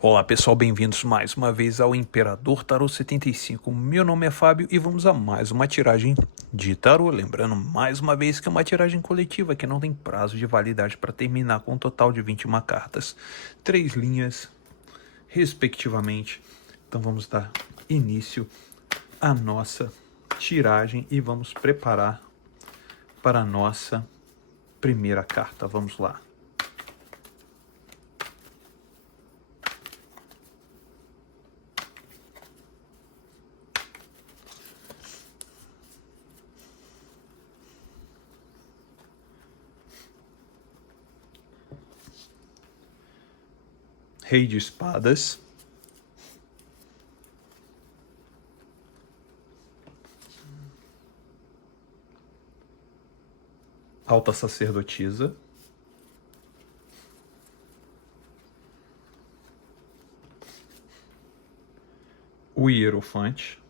Olá pessoal, bem-vindos mais uma vez ao Imperador Tarô 75. Meu nome é Fábio e vamos a mais uma tiragem de tarô. Lembrando mais uma vez que é uma tiragem coletiva que não tem prazo de validade para terminar com um total de 21 cartas, 3 linhas, respectivamente. Então vamos dar início à nossa tiragem e vamos preparar para a nossa primeira carta. Vamos lá. Rei de Espadas, Alta Sacerdotisa, o Hierofante,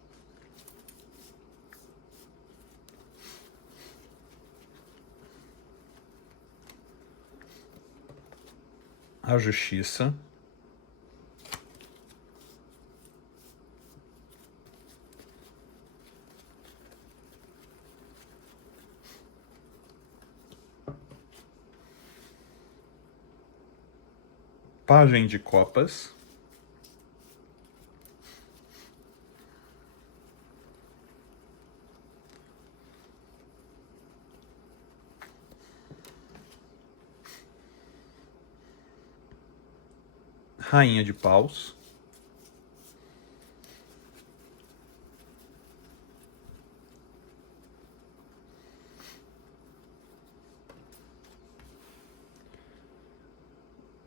a Justiça, Pajem de Copas, Rainha de Paus,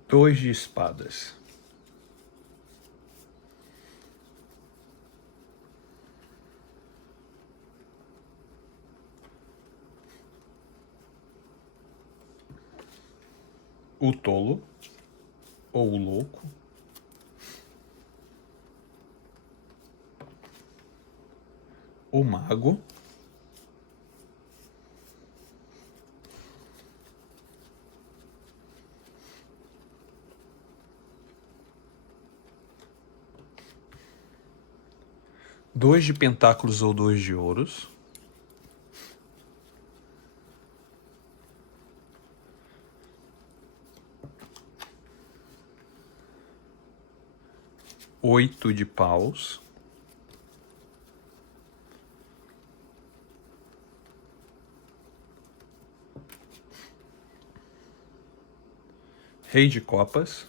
Dois de Espadas, o Tolo ou o Louco, o Mago, Dois de Pentáculos ou Dois de Ouros, Oito de Paus, Rei de Copas,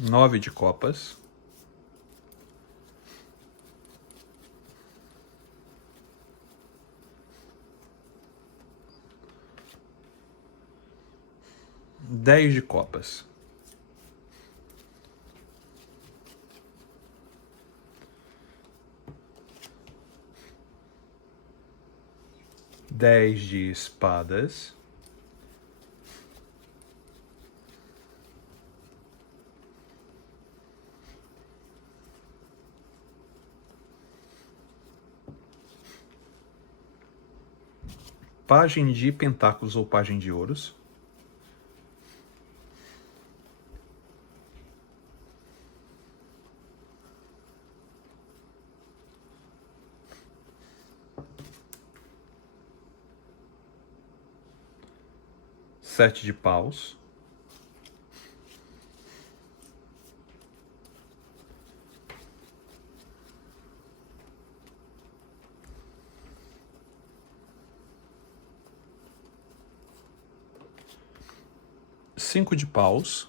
Nove de Copas, Dez de Copas, Dez de Espadas, Pajem de Pentáculos ou Pajem de Ouros, Sete de Paus, Cinco de Paus,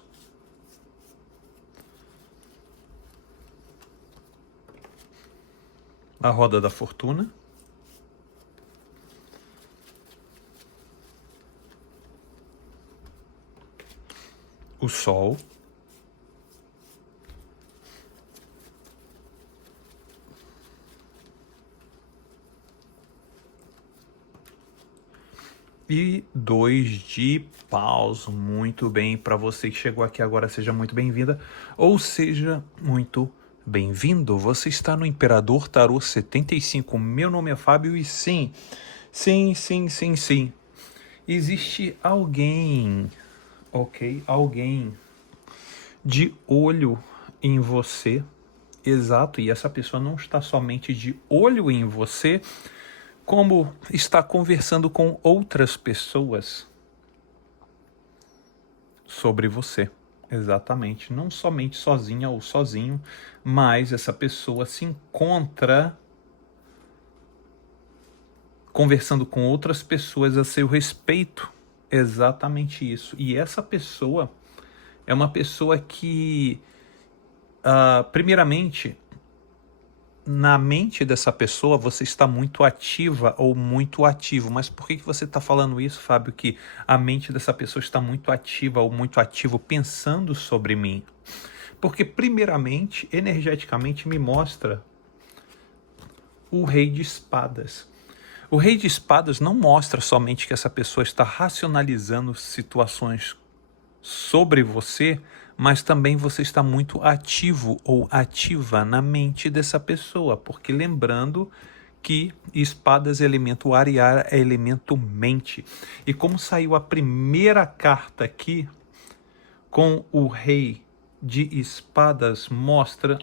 a Roda da Fortuna, o Sol, E 2 de paus. Muito bem, para você que chegou aqui agora, seja muito bem-vinda ou seja muito bem-vindo. Você está no Imperador Tarô 75. Meu nome é Fábio e sim, existe alguém, ok? Alguém de olho em você. Exato, e essa pessoa não está somente de olho em você, como está conversando com outras pessoas sobre você. Exatamente, não somente sozinha ou sozinho, mas essa pessoa se encontra conversando com outras pessoas a seu respeito. Exatamente isso. E essa pessoa é uma pessoa que, primeiramente, na mente dessa pessoa você está muito ativa ou muito ativo. Mas por que você está falando isso, Fábio, que a mente dessa pessoa está muito ativa ou muito ativo pensando sobre mim? Porque primeiramente, energeticamente, me mostra o Rei de Espadas. O Rei de Espadas não mostra somente que essa pessoa está racionalizando situações sobre você, mas também você está muito ativo ou ativa na mente dessa pessoa, porque lembrando que espadas é elemento ar e ar é elemento mente. E como saiu a primeira carta aqui, com o Rei de Espadas, mostra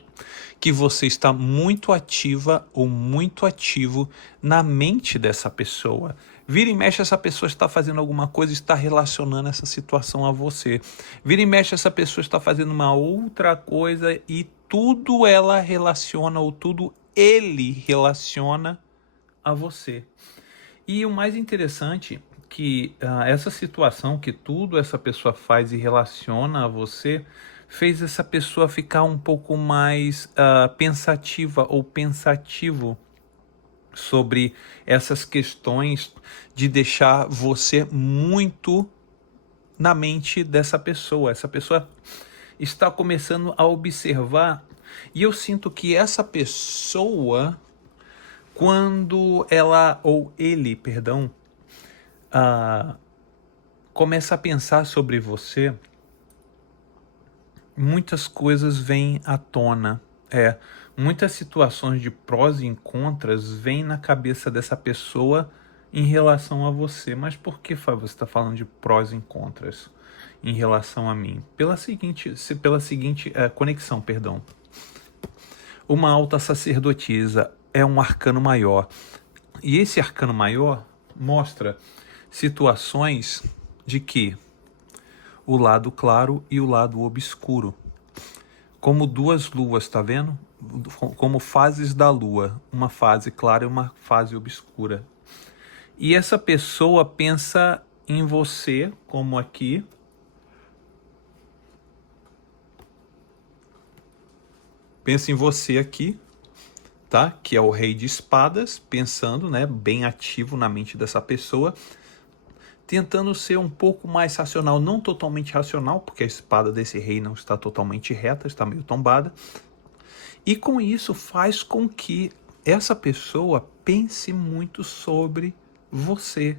que você está muito ativa ou muito ativo na mente dessa pessoa. Vira e mexe, essa pessoa está fazendo alguma coisa, está relacionando essa situação a você. Vira e mexe, essa pessoa está fazendo uma outra coisa e tudo ela relaciona ou tudo ele relaciona a você. E o mais interessante que essa situação que tudo essa pessoa faz e relaciona a você fez essa pessoa ficar um pouco mais pensativa ou pensativo sobre essas questões de deixar você muito na mente dessa pessoa. Essa pessoa está começando a observar e eu sinto que essa pessoa, quando ela, ou ele, perdão, começa a pensar sobre você, muitas coisas vêm à tona. Muitas situações de prós e contras vêm na cabeça dessa pessoa em relação a você. Mas por que, Fábio, você está falando de prós e contras em relação a mim? Pela seguinte conexão, perdão. Uma alta sacerdotisa é um arcano maior. E esse arcano maior mostra situações de que o lado claro e o lado obscuro, como duas luas, tá vendo? Como fases da lua, uma fase clara e uma fase obscura. E essa pessoa pensa em você, como aqui, pensa em você aqui, tá? Que é o Rei de Espadas, pensando, né, bem ativo na mente dessa pessoa, tentando ser um pouco mais racional, não totalmente racional, porque a espada desse rei não está totalmente reta, está meio tombada. E com isso faz com que essa pessoa pense muito sobre você,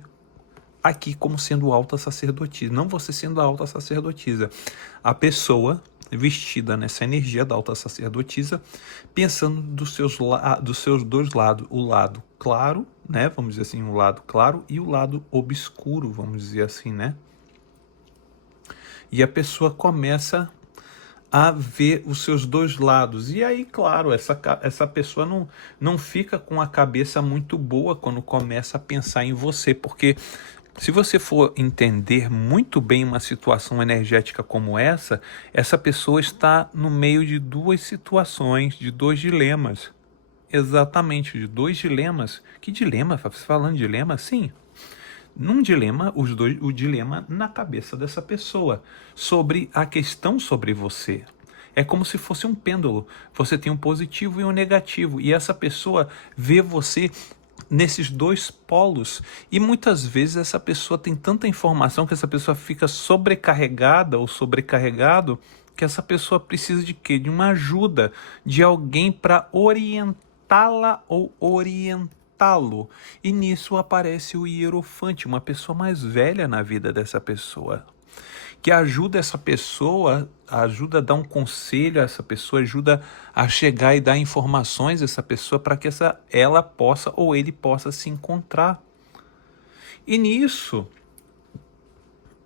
aqui como sendo alta sacerdotisa, não você sendo a alta sacerdotisa, a pessoa vestida nessa energia da alta sacerdotisa, pensando dos seus dois lados, o lado claro, né, vamos dizer assim, o lado claro e o lado obscuro, vamos dizer assim, né? E a pessoa começa a ver os seus dois lados. E aí, claro, essa pessoa não fica com a cabeça muito boa quando começa a pensar em você, porque se você for entender muito bem uma situação energética como essa pessoa está no meio de duas situações, de dois dilemas. Exatamente, de dois dilemas. Que dilema? Você falando de dilema? Sim. Num dilema, o dilema na cabeça dessa pessoa, sobre a questão sobre você. É como se fosse um pêndulo. Você tem um positivo e um negativo. E essa pessoa vê você nesses dois polos. E muitas vezes essa pessoa tem tanta informação que essa pessoa fica sobrecarregada ou sobrecarregado, que essa pessoa precisa de quê? De uma ajuda, de alguém para orientá-la ou orientá-lo estalo. E nisso aparece o Hierofante, uma pessoa mais velha na vida dessa pessoa, que ajuda essa pessoa, ajuda a dar um conselho a essa pessoa, ajuda a chegar e dar informações a essa pessoa para que ela possa ou ele possa se encontrar. E nisso,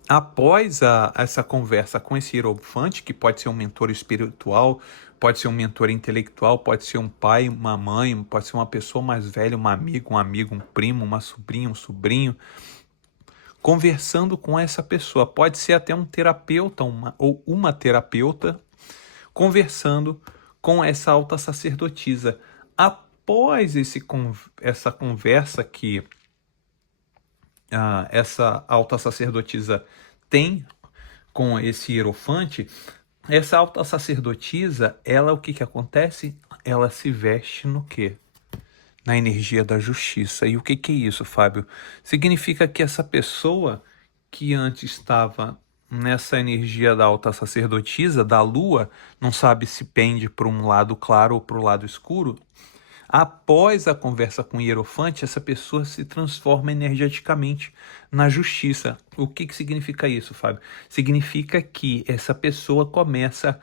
após essa conversa com esse hierofante, que pode ser um mentor espiritual, pode ser um mentor intelectual, pode ser um pai, uma mãe, pode ser uma pessoa mais velha, um amigo, um primo, uma sobrinha, um sobrinho, conversando com essa pessoa. Pode ser até um terapeuta ou uma terapeuta conversando com essa alta sacerdotisa. Após essa conversa que essa alta sacerdotisa tem com esse hierofante, essa alta sacerdotisa, ela, o que acontece? Ela se veste no quê? Na energia da justiça. E o que é isso, Fábio? Significa que essa pessoa que antes estava nessa energia da alta sacerdotisa, da lua, não sabe se pende para um lado claro ou para o lado escuro. Após a conversa com o hierofante, essa pessoa se transforma energeticamente na justiça. O que significa isso, Fábio? Significa que essa pessoa começa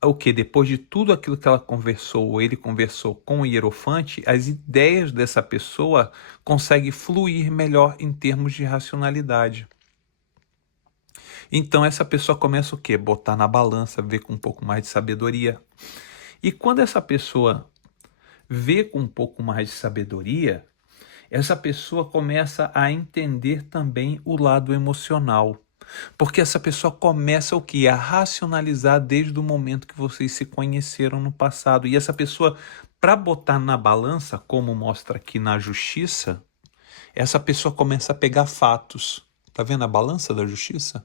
o que? Depois de tudo aquilo que ela conversou, ou ele conversou com o hierofante, as ideias dessa pessoa conseguem fluir melhor em termos de racionalidade. Então essa pessoa começa o quê? Botar na balança, ver com um pouco mais de sabedoria. E quando essa pessoa vê com um pouco mais de sabedoria, essa pessoa começa a entender também o lado emocional. Porque essa pessoa começa o quê? A racionalizar desde o momento que vocês se conheceram no passado. E essa pessoa, para botar na balança, como mostra aqui na justiça, essa pessoa começa a pegar fatos. Tá vendo a balança da justiça?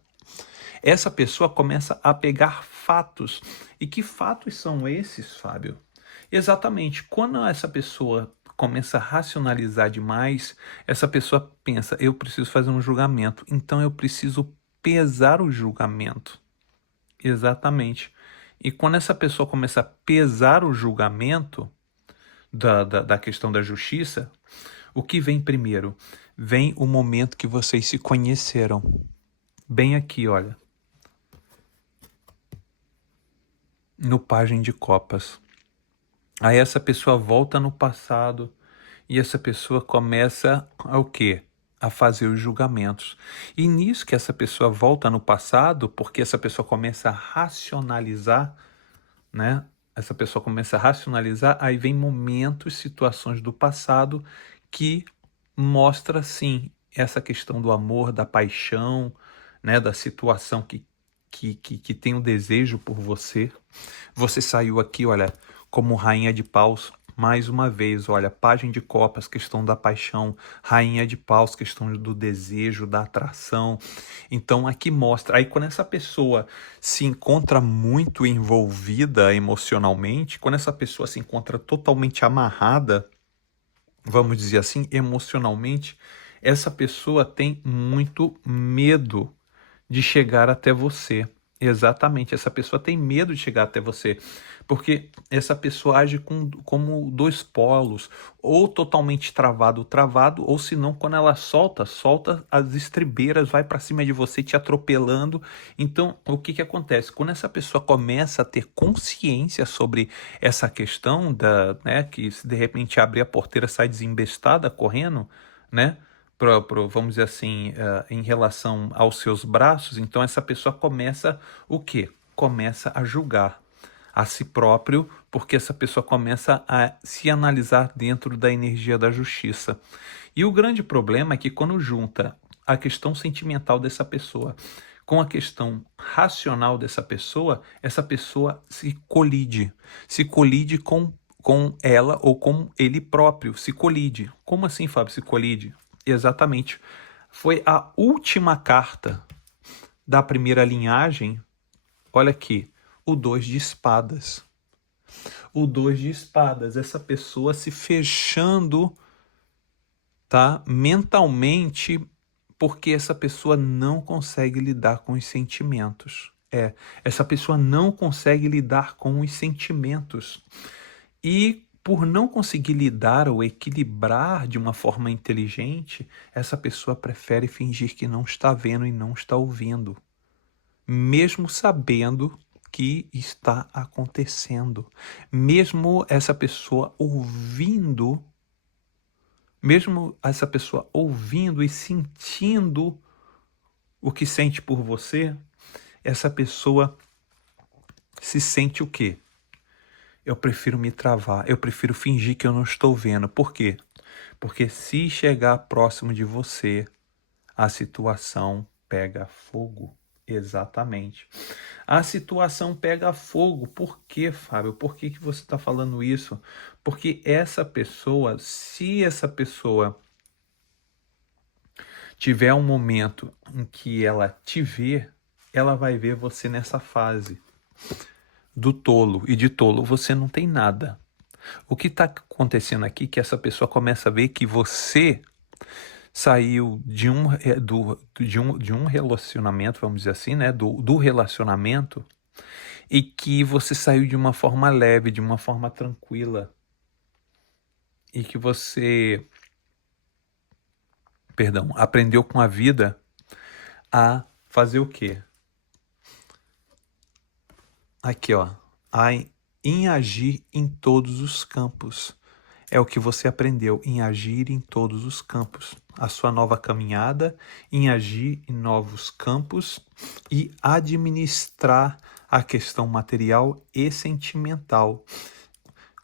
Essa pessoa começa a pegar fatos. E que fatos são esses, Fábio? Exatamente, quando essa pessoa começa a racionalizar demais, essa pessoa pensa, eu preciso fazer um julgamento, então eu preciso pesar o julgamento. Exatamente. E quando essa pessoa começa a pesar o julgamento da questão da justiça, o que vem primeiro? Vem o momento que vocês se conheceram. Bem aqui, olha. No Pajem de Copas. Aí essa pessoa volta no passado e essa pessoa começa a o quê? A fazer os julgamentos. E nisso que essa pessoa volta no passado, porque essa pessoa começa a racionalizar, né? Essa pessoa começa a racionalizar, aí vem momentos, situações do passado que mostra, sim, essa questão do amor, da paixão, né? Da situação que tem um desejo por você. Você saiu aqui, olha, como rainha de paus, mais uma vez, olha, Pajem de Copas, questão da paixão, rainha de paus, questão do desejo, da atração. Então aqui mostra, aí quando essa pessoa se encontra muito envolvida emocionalmente, quando essa pessoa se encontra totalmente amarrada, vamos dizer assim, emocionalmente, essa pessoa tem muito medo de chegar até você. Exatamente, essa pessoa tem medo de chegar até você, porque essa pessoa age como dois polos, ou totalmente travado, ou se não, quando ela solta as estribeiras, vai para cima de você, te atropelando. Então, o que acontece? Quando essa pessoa começa a ter consciência sobre essa questão, né, que se de repente abrir a porteira, sai desembestada, correndo, né? Vamos dizer assim, em relação aos seus braços, então essa pessoa começa o quê? Começa a julgar a si próprio, porque essa pessoa começa a se analisar dentro da energia da justiça. E o grande problema é que quando junta a questão sentimental dessa pessoa com a questão racional dessa pessoa, essa pessoa se colide com ela ou com ele próprio, se colide. Como assim, Fábio, se colide? Exatamente. Foi a última carta da primeira linhagem. Olha aqui, o 2 de espadas. O 2 de espadas, essa pessoa se fechando, tá? Mentalmente, porque essa pessoa não consegue lidar com os sentimentos. Essa pessoa não consegue lidar com os sentimentos. E por não conseguir lidar ou equilibrar de uma forma inteligente, essa pessoa prefere fingir que não está vendo e não está ouvindo, mesmo sabendo que está acontecendo, mesmo essa pessoa ouvindo, e sentindo o que sente por você, essa pessoa se sente o quê? Eu prefiro me travar, eu prefiro fingir que eu não estou vendo. Por quê? Porque se chegar próximo de você, a situação pega fogo. Exatamente. A situação pega fogo. Por quê, Fábio? Por que você está falando isso? Porque essa pessoa, se essa pessoa tiver um momento em que ela te vê, ela vai ver você nessa fase do tolo. E de tolo você não tem nada. O que está acontecendo aqui é que essa pessoa começa a ver que você saiu de um relacionamento, vamos dizer assim, né? Do relacionamento, e que você saiu de uma forma leve, de uma forma tranquila. E que você, aprendeu com a vida a fazer o quê? Aqui, ó. Em agir em todos os campos. É o que você aprendeu, em agir em todos os campos. A sua nova caminhada, em agir em novos campos e administrar a questão material e sentimental.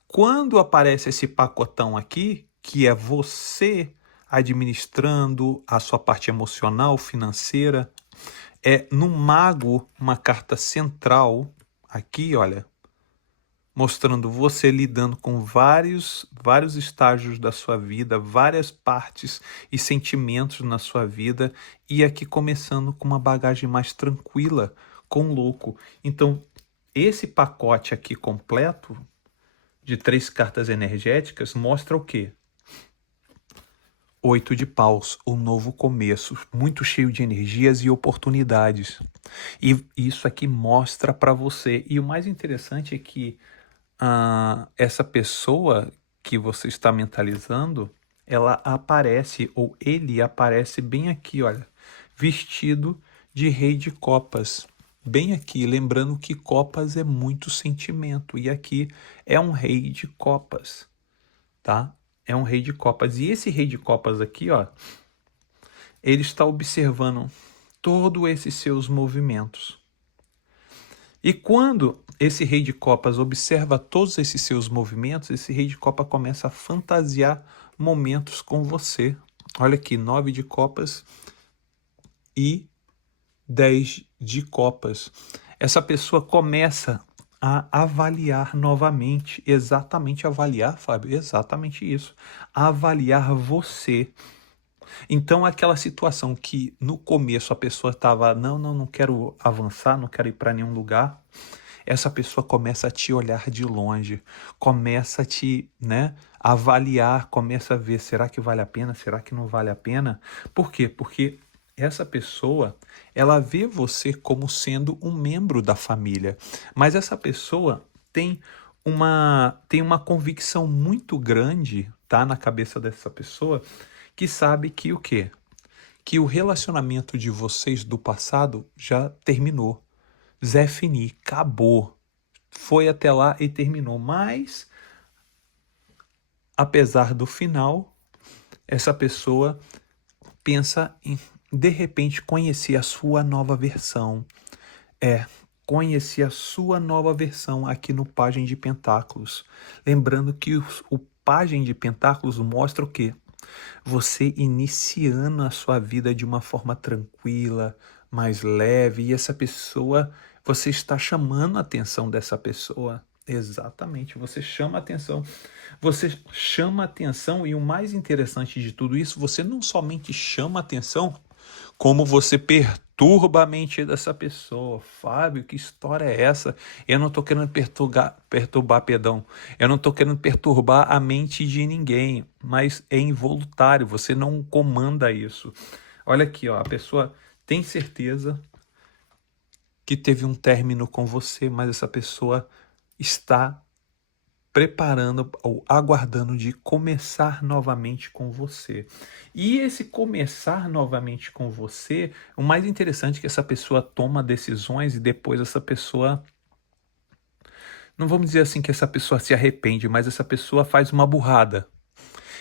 Quando aparece esse pacotão aqui, que é você administrando a sua parte emocional, financeira, é no Mago uma carta central, aqui, olha, mostrando você lidando com vários estágios da sua vida, várias partes e sentimentos na sua vida, e aqui começando com uma bagagem mais tranquila, com o louco. Então, esse pacote aqui completo de 3 cartas energéticas mostra o quê? 8 de paus, o novo começo, muito cheio de energias e oportunidades. E isso aqui mostra para você. E o mais interessante é que essa pessoa que você está mentalizando, ela aparece, ou ele aparece bem aqui, olha, vestido de rei de copas. Bem aqui, lembrando que copas é muito sentimento, e aqui é um rei de copas, tá? É um rei de copas. E esse rei de copas aqui, ó, ele está observando todos esses seus movimentos. E quando esse rei de copas observa todos esses seus movimentos, esse rei de copa começa a fantasiar momentos com você. Olha aqui, 9 de copas e 10 de copas. Essa pessoa começa a avaliar novamente, exatamente avaliar, Fábio, exatamente isso. Avaliar você. Então, aquela situação que no começo a pessoa estava, não quero avançar, não quero ir para nenhum lugar, essa pessoa começa a te olhar de longe, começa a te, avaliar, começa a ver, será que vale a pena, será que não vale a pena? Por quê? Porque essa pessoa, ela vê você como sendo um membro da família, mas essa pessoa tem uma convicção muito grande, tá, na cabeça dessa pessoa, que sabe que o quê? Que o relacionamento de vocês do passado já terminou. Zé Fini, acabou. Foi até lá e terminou. Mas, apesar do final, essa pessoa pensa em, de repente, conhecer a sua nova versão. Conhecer a sua nova versão aqui no Pajem de Pentáculos. Lembrando que o Pajem de Pentáculos mostra o quê? Você iniciando a sua vida de uma forma tranquila, mais leve, e essa pessoa, você está chamando a atenção dessa pessoa. Exatamente, você chama a atenção. Você chama a atenção, e o mais interessante de tudo isso, você não somente chama a atenção, como você perturba a mente dessa pessoa. Fábio, que história é essa? Eu não estou querendo perdão. Eu não estou querendo perturbar a mente de ninguém, mas é involuntário, você não comanda isso. Olha aqui, ó, a pessoa tem certeza que teve um término com você, mas essa pessoa está preparando ou aguardando de começar novamente com você. E esse começar novamente com você, o mais interessante é que essa pessoa toma decisões e depois essa pessoa, não vamos dizer assim que essa pessoa se arrepende, mas essa pessoa faz uma burrada.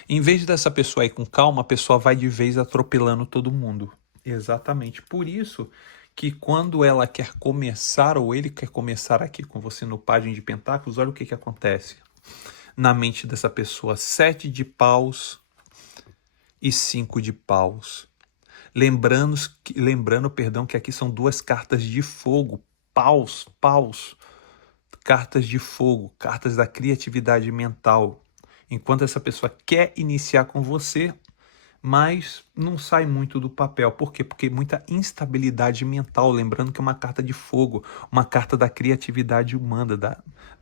Em vez dessa pessoa ir com calma, a pessoa vai de vez atropelando todo mundo. Exatamente. Por isso que quando ela quer começar, ou ele quer começar aqui com você no Pajem de Pentáculos, olha o que acontece. Na mente dessa pessoa, 7 de paus e 5 de paus. Lembrando, perdão, que aqui são 2 cartas de fogo. Paus, cartas de fogo, cartas da criatividade mental. Enquanto essa pessoa quer iniciar com você, mas não sai muito do papel. Por quê? Porque muita instabilidade mental. Lembrando que é uma carta de fogo, uma carta da criatividade humana,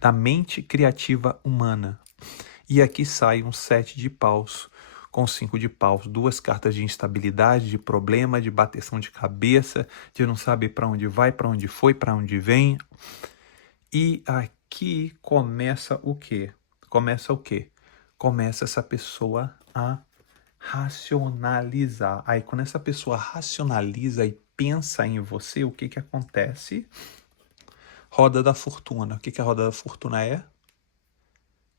da mente criativa humana. E aqui sai um 7 de paus com 5 de paus. 2 cartas de instabilidade, de problema, de bateção de cabeça, de não saber para onde vai, para onde foi, para onde vem. E aqui começa o quê? Começa essa pessoa a racionalizar. Aí quando essa pessoa racionaliza e pensa em você, o que acontece? Roda da fortuna. O que a roda da fortuna é?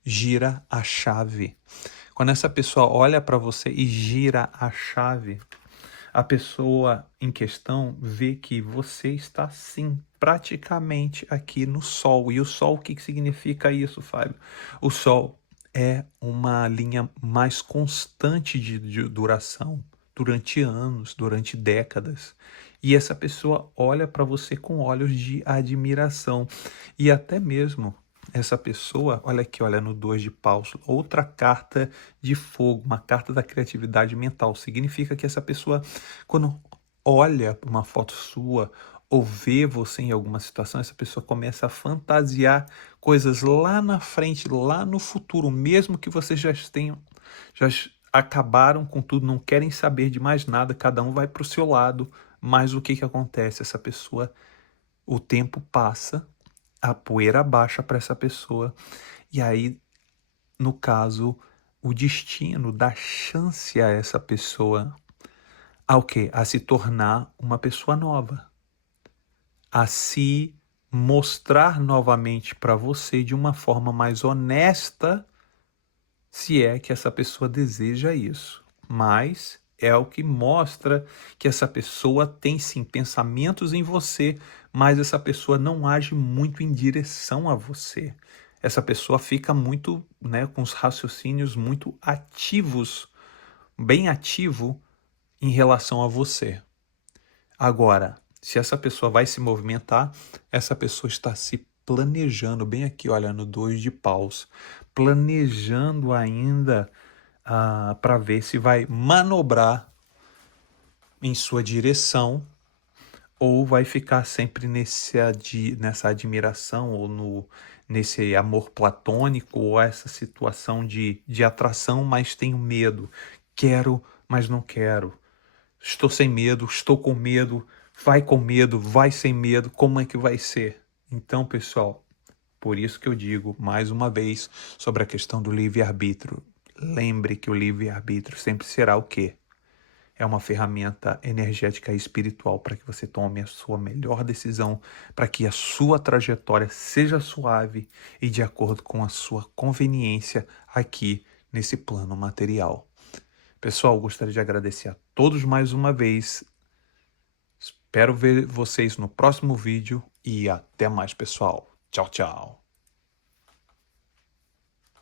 Gira a chave. Quando essa pessoa olha para você e gira a chave, a pessoa em questão vê que você está sim, praticamente aqui no Sol. E o Sol, o que significa isso, Fábio? O Sol é uma linha mais constante de duração, durante anos, durante décadas. E essa pessoa olha para você com olhos de admiração. E até mesmo essa pessoa, olha aqui, olha no 2 de paus, outra carta de fogo, uma carta da criatividade mental. Significa que essa pessoa, quando olha uma foto sua ou vê você em alguma situação, essa pessoa começa a fantasiar coisas lá na frente, lá no futuro, mesmo que vocês já acabaram com tudo, não querem saber de mais nada, cada um vai para o seu lado. Mas o que acontece? Essa pessoa, o tempo passa, a poeira baixa para essa pessoa, e aí, no caso, o destino dá chance a essa pessoa ao quê? A se tornar uma pessoa nova, a se mostrar novamente para você de uma forma mais honesta, se é que essa pessoa deseja isso. Mas é o que mostra que essa pessoa tem sim pensamentos em você, mas essa pessoa não age muito em direção a você. Essa pessoa fica muito, com os raciocínios muito ativos, bem ativo em relação a você. Agora, se essa pessoa vai se movimentar, essa pessoa está se planejando, bem aqui, olha, no 2 de paus, planejando ainda para ver se vai manobrar em sua direção ou vai ficar sempre nessa admiração ou nesse amor platônico ou essa situação de atração, mas tenho medo. Quero, mas não quero. Estou sem medo, estou com medo, vai sem medo, como é que vai ser? Então, pessoal, por isso que eu digo, mais uma vez, sobre a questão do livre-arbítrio. Lembre que o livre-arbítrio sempre será o quê? É uma ferramenta energética e espiritual para que você tome a sua melhor decisão, para que a sua trajetória seja suave e de acordo com a sua conveniência aqui nesse plano material. Pessoal, gostaria de agradecer a todos mais uma vez. Espero ver vocês no próximo vídeo e até mais, pessoal. Tchau, tchau.